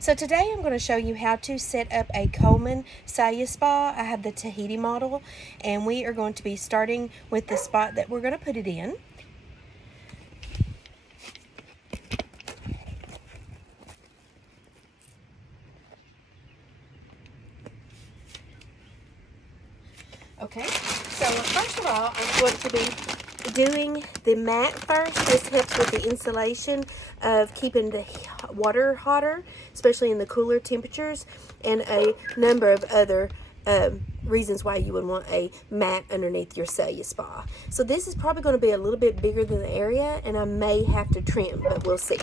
So today I'm going to show you how to set up a Coleman SaluSpa. I have the Tahiti model, and we are going to be starting with the spot that we're going to put it in. Okay, so first of all, I'm going to be doing the mat first. This helps with the insulation of keeping the water hotter, especially in the cooler temperatures, and a number of other reasons why you would want a mat underneath your SaluSpa. So this is probably going to be a little bit bigger than the area, and I may have to trim, but we'll see.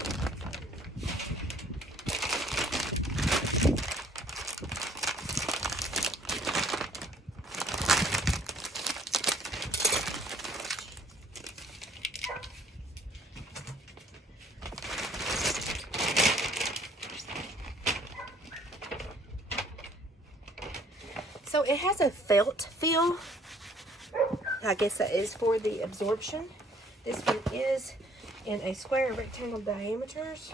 So it has a felt feel. I guess that is for the absorption. This one is in a square rectangle diameters.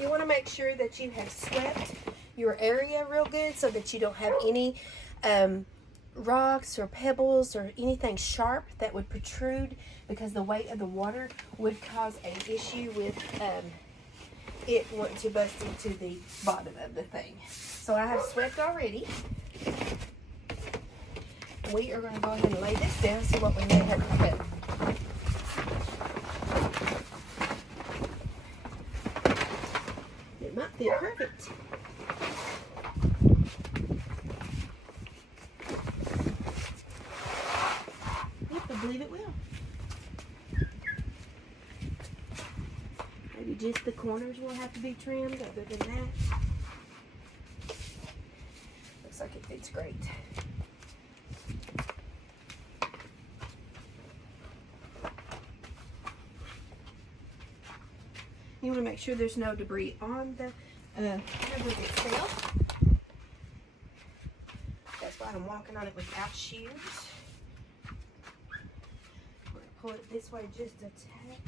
You want to make sure that you have swept your area real good so that you don't have any rocks or pebbles or anything sharp that would protrude, because the weight of the water would cause an issue with it wanting to bust into the bottom of the thing. So I have swept already. We are going to go ahead and lay this down, see what we may have to cut. It might fit perfect. Yep, I believe it will. Maybe just the corners will have to be trimmed. Other than that, looks like it fits great. You want to make sure there's no debris on the fabric itself. That's why I'm walking on it without shoes. I'm going to pull it this way just a tad.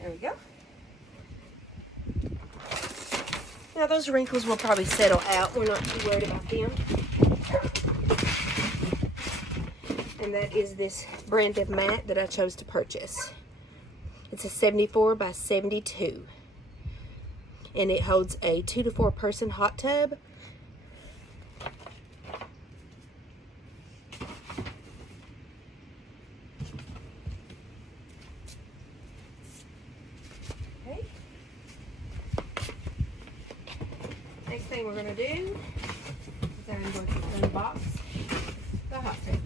There we go. Now those wrinkles will probably settle out. We're not too worried about them. And that is this brand of mat that I chose to purchase. It's a 74 by 72. And it holds a 2 to 4 person hot tub. Next thing we're going to do is I'm going to unbox the hot tub.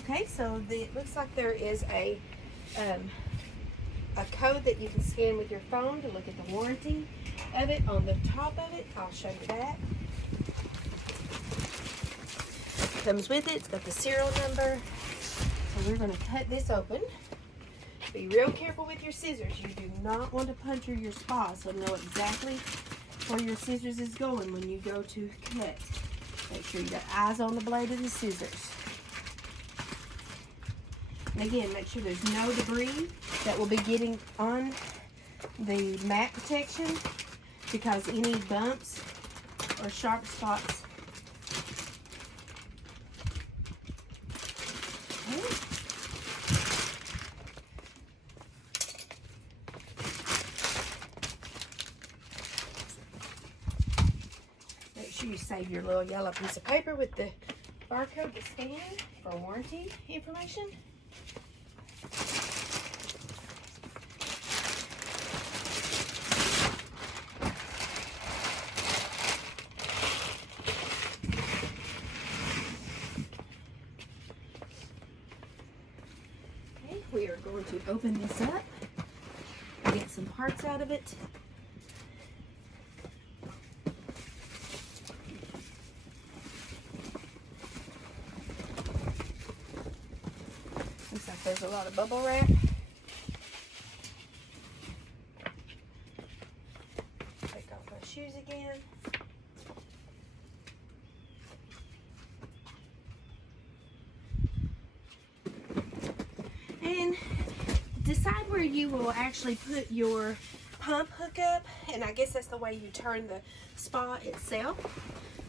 Okay, so it looks like there is a code that you can scan with your phone to look at the warranty of it. On the top of it, I'll show you that. Comes with it. It's got the serial number. So we're going to cut this open. Be real careful with your scissors. You do not want to puncture your spa, so know exactly where your scissors is going when you go to cut. Make sure you got eyes on the blade of the scissors. And again, make sure there's no debris that will be getting on the mat protection, because any bumps or sharp spots. Okay. Make sure you save your little yellow piece of paper with the barcode to scan for warranty information. We are going to open this up. Get some parts out of it. Looks like there's a lot of bubble wrap. Take off my shoes again. And decide where you will actually put your pump hookup, and I guess that's the way you turn the spa itself.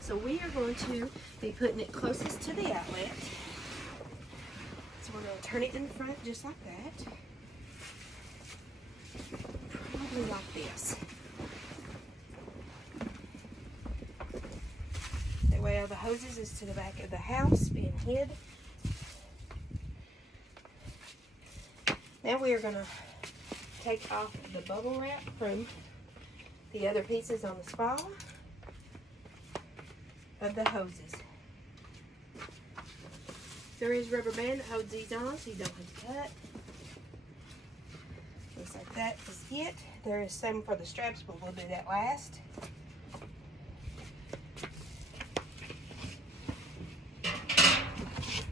So we are going to be putting it closest to the outlet. So we're going to turn it in front just like that. Probably like this. That way all the hoses is to the back of the house being hid. Now we are going to take off the bubble wrap from the other pieces on the spa of the hoses. There is rubber band that holds these on so you don't have to cut. Looks like that is it. There is some for the straps, but we'll do that last.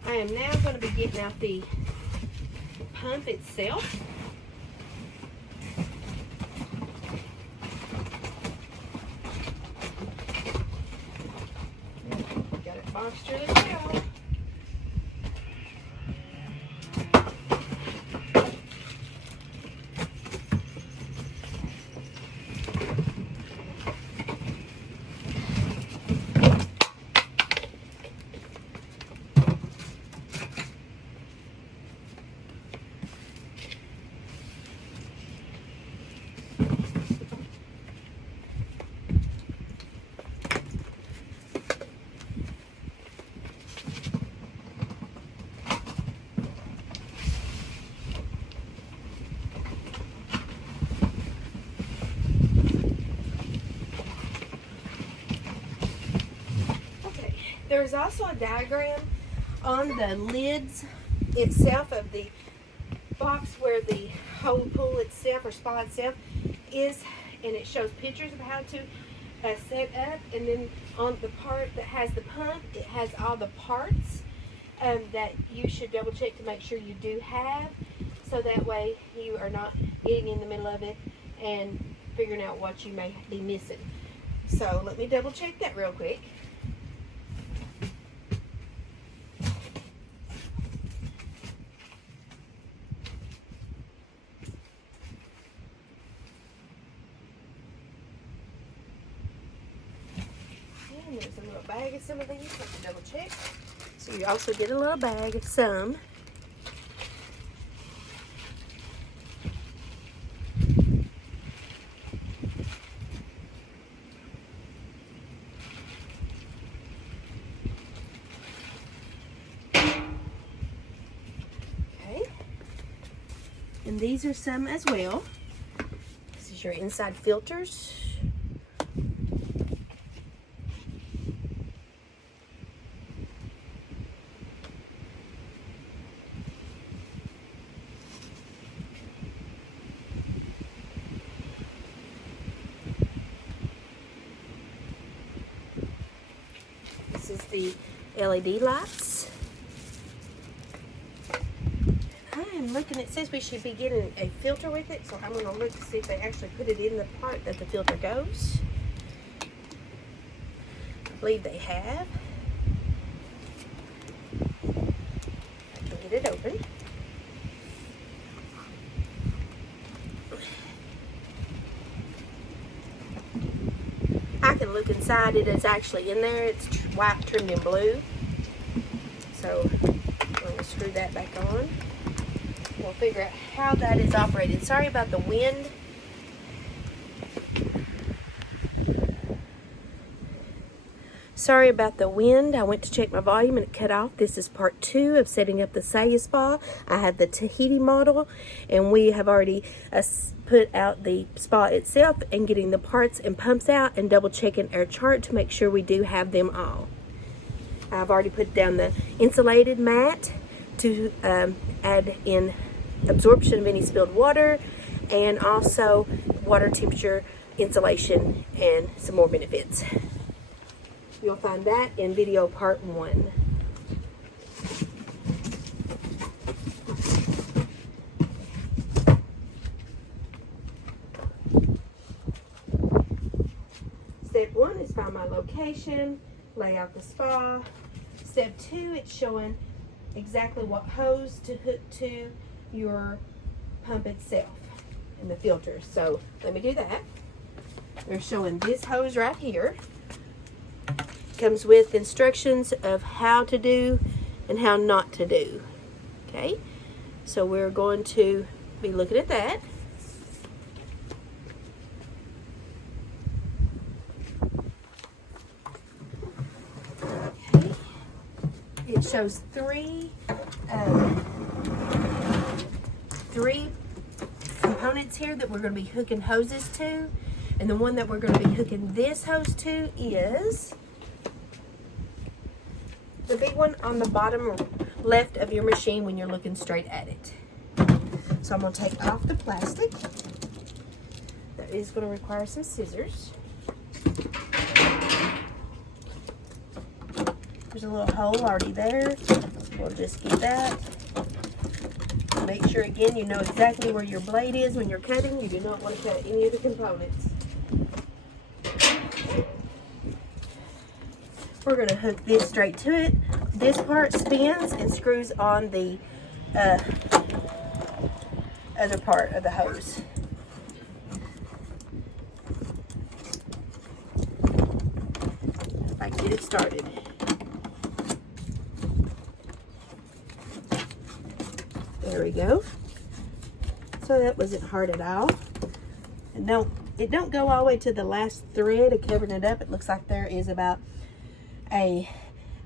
I am now going to be getting out the pump itself. Got it boxed really well. There's also a diagram on the lids itself of the box where the whole pool itself or spa itself is, and it shows pictures of how to set up. And then on the part that has the pump, it has all the parts that you should double check to make sure you do have, so that way you are not getting in the middle of it and figuring out what you may be missing. So let me double check that real quick. And there's a little bag of some of these. Let's double check. So you also get a little bag of some. And these are some as well. This is your inside filters. This is the LED lights. I'm looking, it says we should be getting a filter with it, so I'm going to look to see if they actually put it in the part that the filter goes. I believe they have. I can get it open. I can look inside. It is actually in there. It's white trimmed in blue. So I'm going to screw that back on. We'll figure out how that is operated. Sorry about the wind. Sorry about the wind. I went to check my volume and it cut off. This is part 2 of setting up the SaluSpa. I have the Tahiti model, and we have already put out the spa itself and getting the parts and pumps out and double checking our chart to make sure we do have them all. I've already put down the insulated mat to add in absorption of any spilled water, and also water temperature, insulation, and some more benefits. You'll find that in video part 1. Step 1 is find my location, lay out the spa. Step 2, it's showing exactly what hose to hook to your pump itself and the filter. So let me do that. They're showing this hose right here. Comes with instructions of how to do and how not to do. Okay, so we're going to be looking at that. Okay, it shows three components here that we're going to be hooking hoses to, and the one that we're going to be hooking this hose to is the big one on the bottom left of your machine when you're looking straight at it. So I'm going to take off the plastic. That is going to require some scissors. There's a little hole already there. We'll just get that. Make sure again you know exactly where your blade is when you're cutting. You do not want to cut any of the components. We're going to hook this straight to it. This part spins and screws on the other part of the hose. If I can get it started. There we go. So that wasn't hard at all. And it don't go all the way to the last thread of covering it up. It looks like there is about a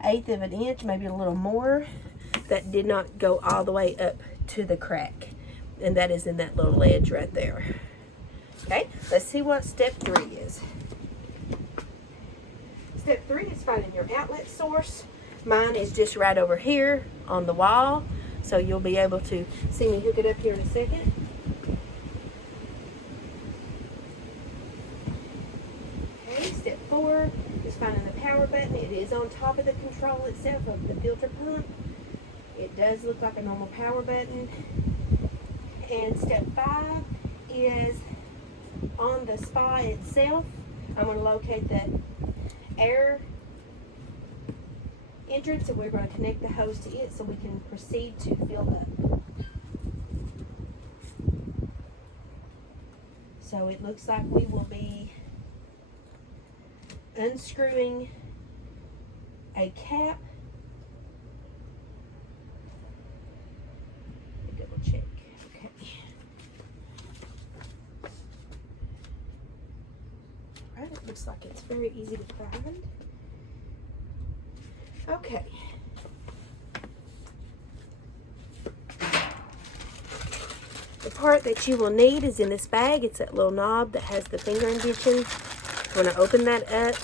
1/8 of an inch, maybe a little more, that did not go all the way up to the crack, and that is in that little ledge right there. Okay, let's see what step 3 is. Step 3 is finding your outlet source. Mine is just right over here on the wall, so you'll be able to see me hook it up here in a second. Okay, step 4 is finding the power button. It is on top of the control itself of the filter pump. It does look like a normal power button. And step 5 is on the spa itself. I'm going to locate the air entrance, and we're going to connect the hose to it so we can proceed to fill up. So it looks like we will be unscrewing a cap. Double check. Okay. Alright, it looks like it's very easy to find. Okay. The part that you will need is in this bag. It's that little knob that has the finger indentation. We're going to open that up.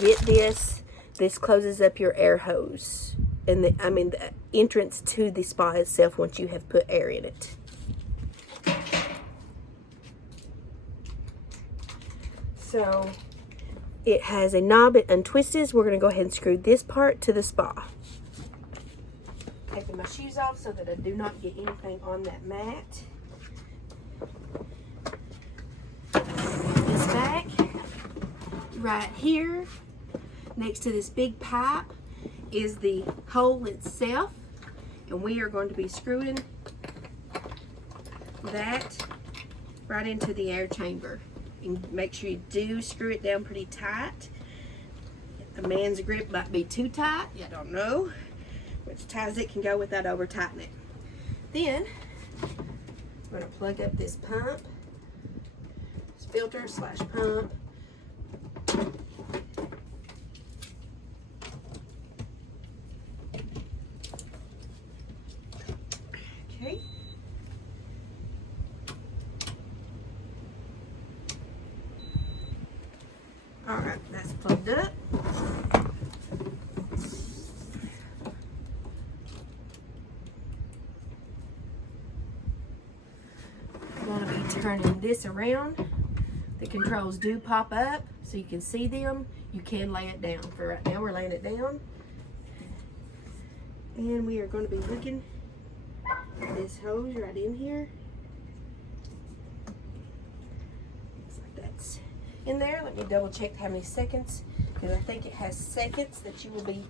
Get this. This closes up your air hose. And the entrance to the spa itself once you have put air in it. So it has a knob, it untwists. We're going to go ahead and screw this part to the spa. Taking my shoes off so that I do not get anything on that mat. This back, right here, next to this big pipe, is the hole itself. And we are going to be screwing that right into the air chamber. And make sure you do screw it down pretty tight. A man's grip might be too tight. I don't know. Which tight as it can go without over tightening it. Then I'm going to plug up this pump, this filter slash pump. Okay. Alright, that's plugged up. I'm going to be turning this around, the controls do pop up so you can see them. You can lay it down. For right now, we're laying it down. And we are going to be hooking this hose right in here. Looks like that's in there. Let me double check how many seconds, because I think it has seconds that you will be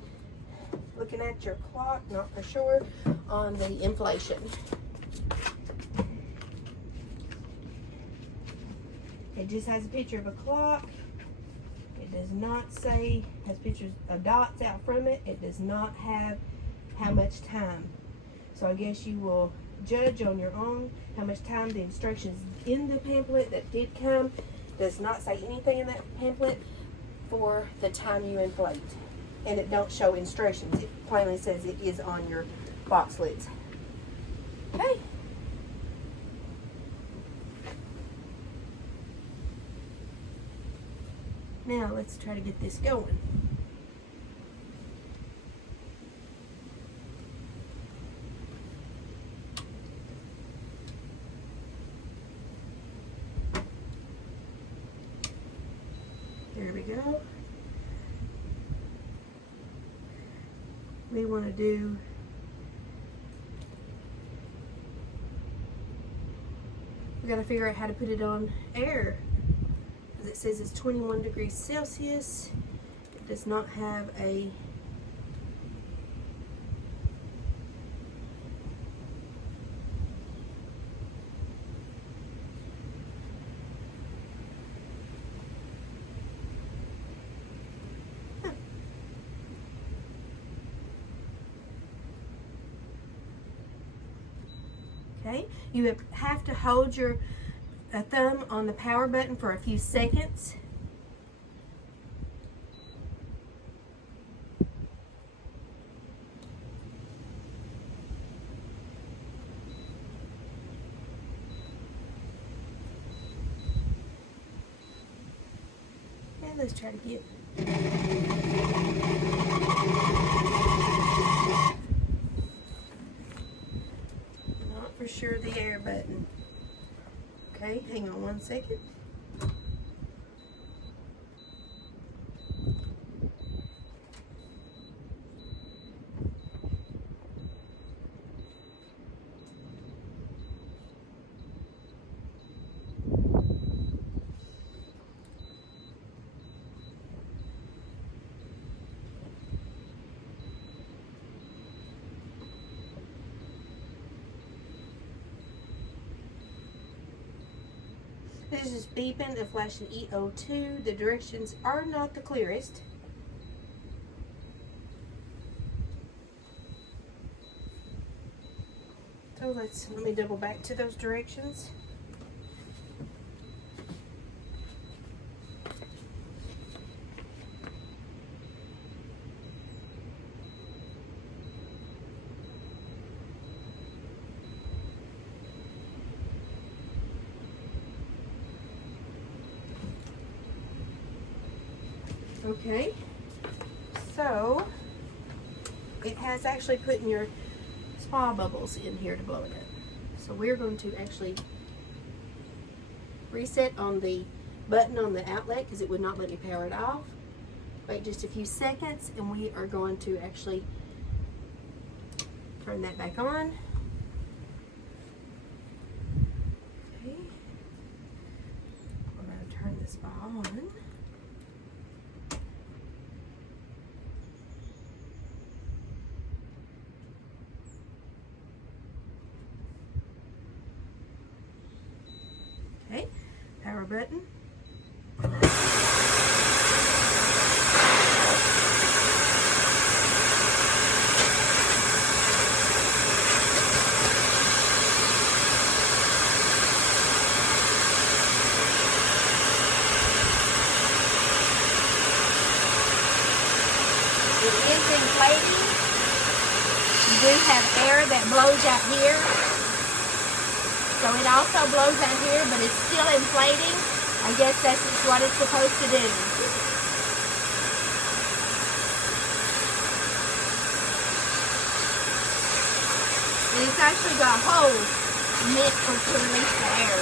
looking at your clock, not for sure, on the inflation. It just has a picture of a clock. It does not say, has pictures of dots out from it. It does not have how much time. So I guess you will judge on your own how much time. The instructions in the pamphlet that did come does not say anything in that pamphlet for the time you inflate. And it don't show instructions. It plainly says it is on your box lids. Okay. Now let's try to get this going. There we go. We want to do we got to figure out how to put it on air, because it says it's 21 degrees Celsius. It does not have a Okay, you have to hold your thumb on the power button for a few seconds. And let's try to get for sure the air button. Okay, hang on one second. This is beeping and flashing EO2. The directions are not the clearest. So let me double back to those directions. Okay, so it has actually put in your spa bubbles in here to blow it up. So we're going to actually reset on the button on the outlet because it would not let me power it off. Wait just a few seconds and we are going to actually turn that back on. Okay, we're going to turn the spa on. Okay, power button. It is inflating. You do have air that blows out here. So it also blows out here, but it's still inflating. I guess that's what it's supposed to do. And it's actually got holes meant to release the air.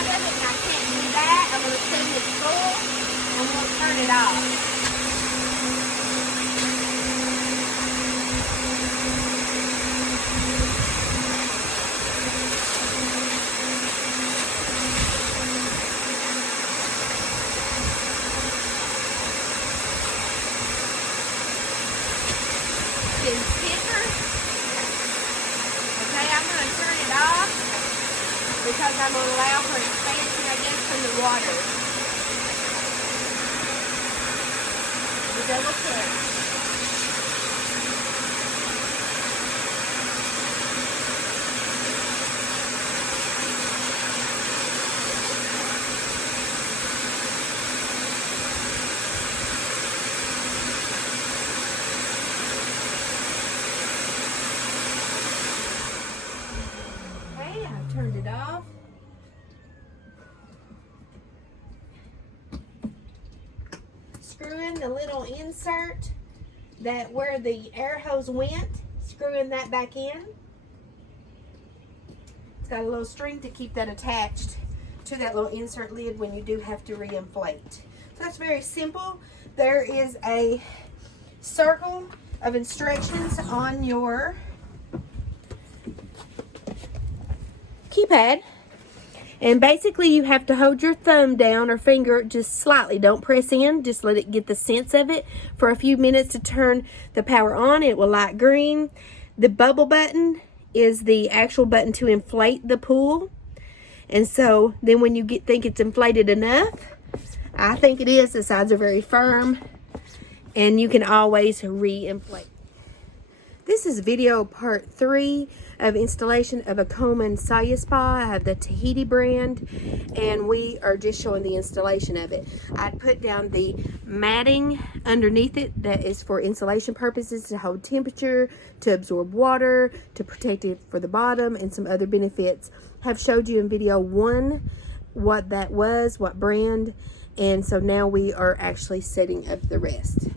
out of it and I can't do that, I'm going to assume it's full and we'll turn it off. Because I'm going to allow for expansion, I guess, from the water. The double check. Okay, I've turned it off. Screwing the little insert that where the air hose went, screwing that back in. It's got a little string to keep that attached to that little insert lid when you do have to re-inflate. So that's very simple. There is a circle of instructions on your keypad. And basically you have to hold your thumb down or finger just slightly. Don't press in. Just let it get the sense of it for a few minutes to turn the power on. It will light green. The bubble button is the actual button to inflate the pool. And so then when you think it's inflated enough, I think it is. The sides are very firm. And you can always re-inflate. This is video part 3 of installation of a Coleman SaluSpa. I have the Tahiti brand, and we are just showing the installation of it. I put down the matting underneath it that is for insulation purposes, to hold temperature, to absorb water, to protect it for the bottom, and some other benefits. Have showed you in video 1 what that was, what brand, and so now we are actually setting up the rest.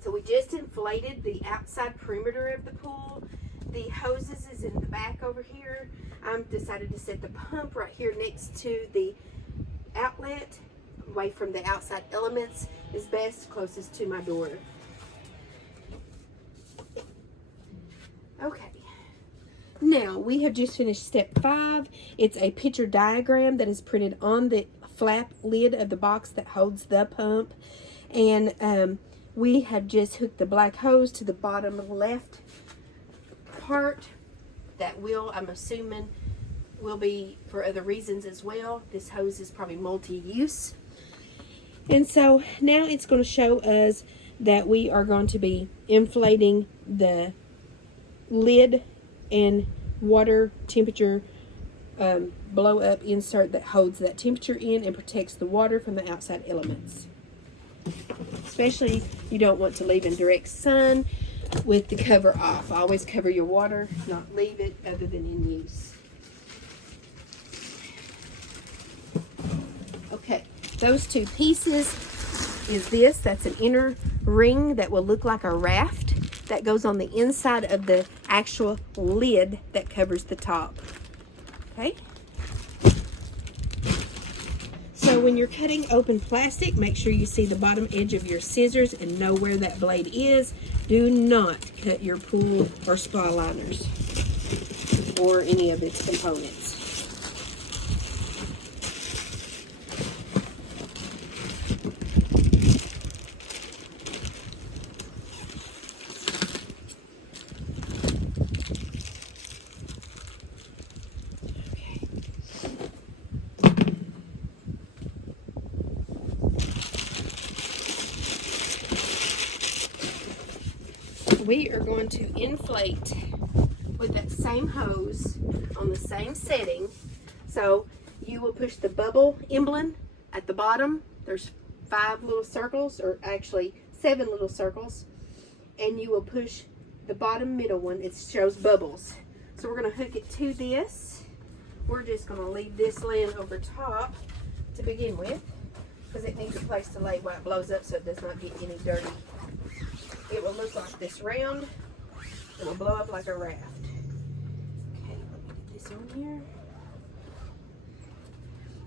So we just inflated the outside perimeter of the pool. The hoses is in the back over here. I've decided to set the pump right here next to the outlet, away from the outside elements is best, closest to my door. Okay. Now we have just finished step 5. It's a picture diagram that is printed on the flap lid of the box that holds the pump. And we have just hooked the black hose to the bottom left part. That will, I'm assuming, will be for other reasons as well. This hose is probably multi-use. And so now it's going to show us that we are going to be inflating the lid and water temperature blow up insert that holds that temperature in and protects the water from the outside elements. Especially, you don't want to leave in direct sun with the cover off. Always cover your water, not leave it other than in use. Okay, those two pieces is this. That's an inner ring that will look like a raft that goes on the inside of the actual lid that covers the top. Okay. So when you're cutting open plastic, make sure you see the bottom edge of your scissors and know where that blade is. Do not cut your pool or spa liners or any of its components. We are going to inflate with that same hose on the same setting. So you will push the bubble emblem at the bottom. There's 5 little circles, or actually 7 little circles, and you will push the bottom middle one. It shows bubbles. So we're going to hook it to this. We're just going to leave this laying over top to begin with, because it needs a place to lay while it blows up so it does not get any dirty. It will look like this round. It will blow up like a raft. Okay, let me get this on here.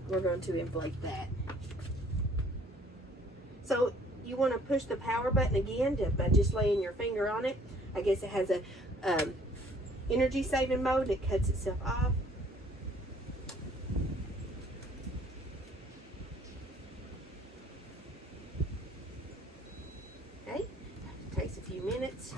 We're going to inflate that. So you want to push the power button again by just laying your finger on it. I guess it has a energy saving mode that cuts itself off. Okay, takes a few minutes.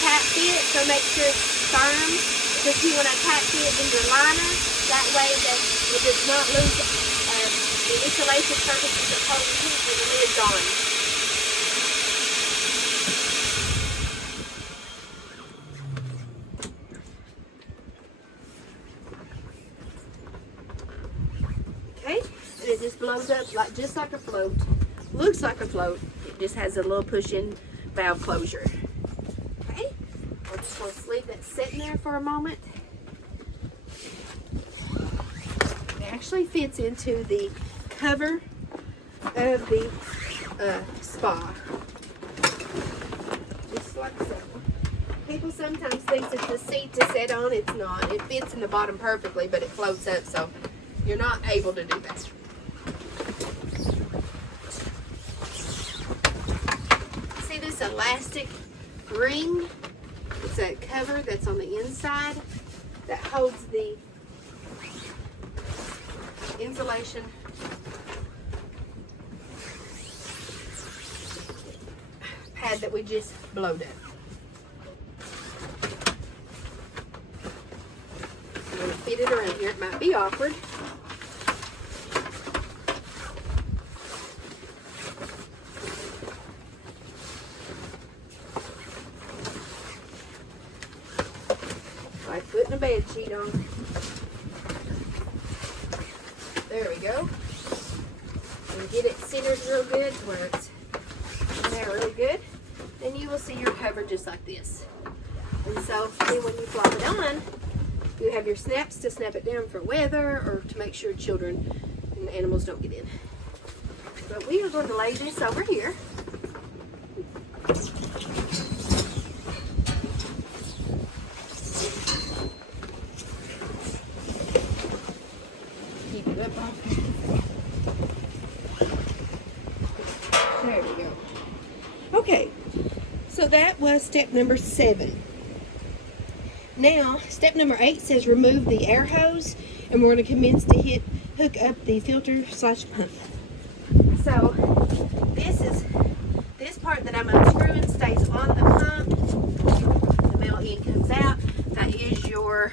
Tap fit, so make sure it's firm, because you want to tap fit in your liner. That way that it does not lose the insulation purposes of holding heat when the lid's on. Okay, and it just blows up like just like a float. Looks like a float. It just has a little push-in valve closure. We're just going to leave that sitting there for a moment. It actually fits into the cover of the spa. Just like so. People sometimes think it's the seat to sit on. It's not. It fits in the bottom perfectly, but it floats up, so you're not able to do that. See this elastic ring? It's a cover that's on the inside that holds the insulation pad that we just blowed up. I'm going to fit it around here. It might be awkward. Like putting a bed sheet on. There we go. And get it centered real good to where it's in there really good. Then you will see your cover just like this. And so then when you flop it on, you have your snaps to snap it down for weather or to make sure children and animals don't get in. But we are going to lay this over here. Keep it up off. There we go. Okay, so that was step number 7. Now, step number 8 says remove the air hose, and we're going to commence to hook up the filter/pump. So, this part that I'm unscrewing stays on the pump. The metal end comes out. That is your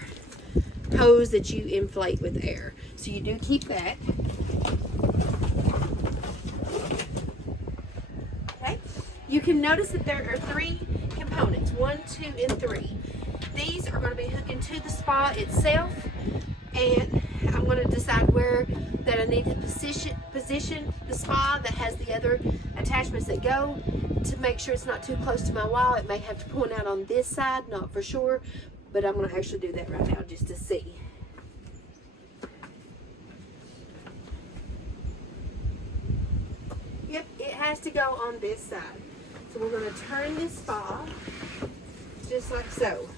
hose that you inflate with air. So you do keep that. Okay. You can notice that there are 3 components, 1, 2, and 3. These are going to be hooking to the spa itself, and I'm going to decide where that I need to position the spa that has the other attachments that go to make sure it's not too close to my wall. It may have to point out on this side, not for sure, but I'm going to actually do that right now just to see. Yep, it has to go on this side. So we're going to turn this spa just like so.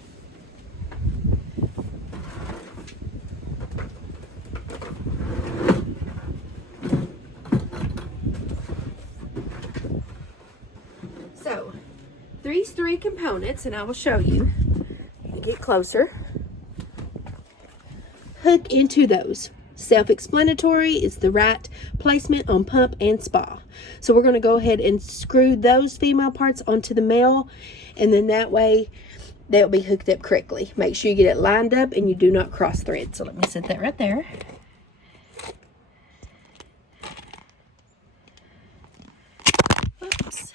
So, these three components, and I will show you, get closer, hook into those. Self-explanatory, is the right placement on pump and spa. So we're going to go ahead and screw those female parts onto the male, and then that way they'll be hooked up correctly. Make sure you get it lined up and you do not cross thread. So let me set that right there. Oops.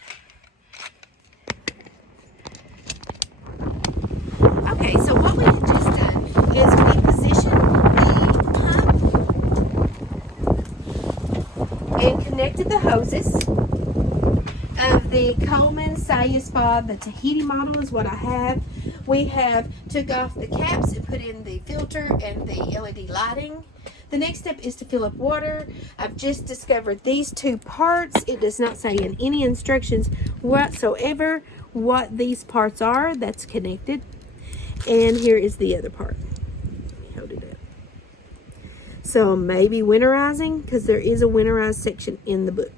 Okay, so what we had just done is we positioned the pump and connected the hoses of the Coleman SaluSpa. The Tahiti model is what I have. We have took off the caps and put in the filter and the LED lighting. The next step is to fill up water. I've just discovered these two parts. It does not say in any instructions whatsoever what these parts are. That's connected. And here is the other part. Let me hold it up. So maybe winterizing, because there is a winterized section in the book.